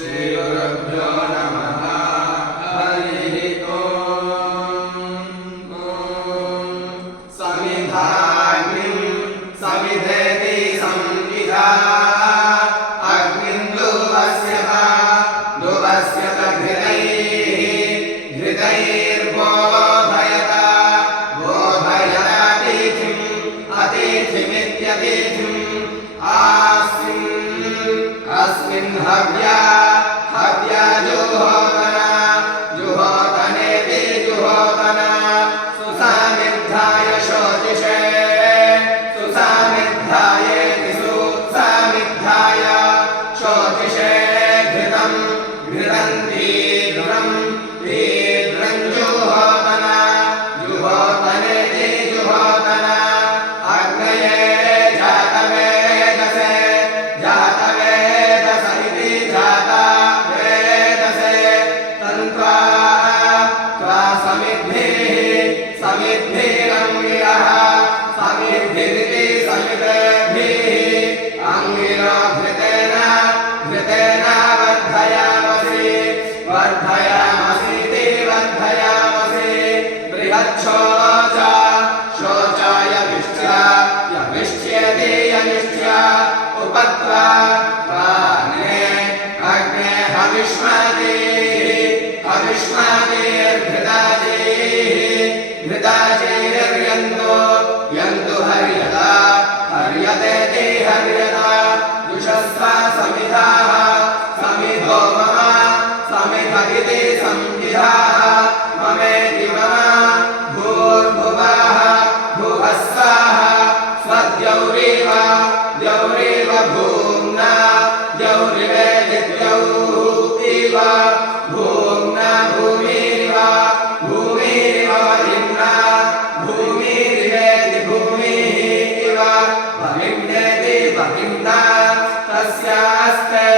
श्रीगुरुभ्यो नमः। हरिः ओम्। समिधाग्निं समिधेति संविधा ध्रुवस्य घृतैर्बोधयत अतिथिमित्यतिथिम् अस्मिन् हव्या जुहोतनेति जुहोतना सुसामिद्धाय शोचिषे सुसामिद्धायेति सुसामिद्धाय शोचिषे घृतं तीव्रं जुहोतना जुहोतनेति जुहोतना अग्नये जातवेदसे इति जातवेदसे तन्त्वा समिद्भिरङ्गिरः समिद्भिरिति समिद्भिः अङ्गिरो घृतेन वर्धयामसीति वर्धयामसि बृहच्छोचाय विष्ट्येति यनिष्ट्य उपत्वा अग्ने हविष्मतिर्घृताजीर्यन्तु हर्यतेति हर्यता जुषस्वा समिधाः समिधो मम समिध इति संविधाः ममेति मम भूर्भुवः भुवस्वाः स्वद्यौरिव भूम्ना द्यौरिवेति द्यौरिव भूम्ना भूमिरिव वरिम्ना भूमिरिवेति भूमिः इव वरिम्नेति वरिम्ना तस्यास्ते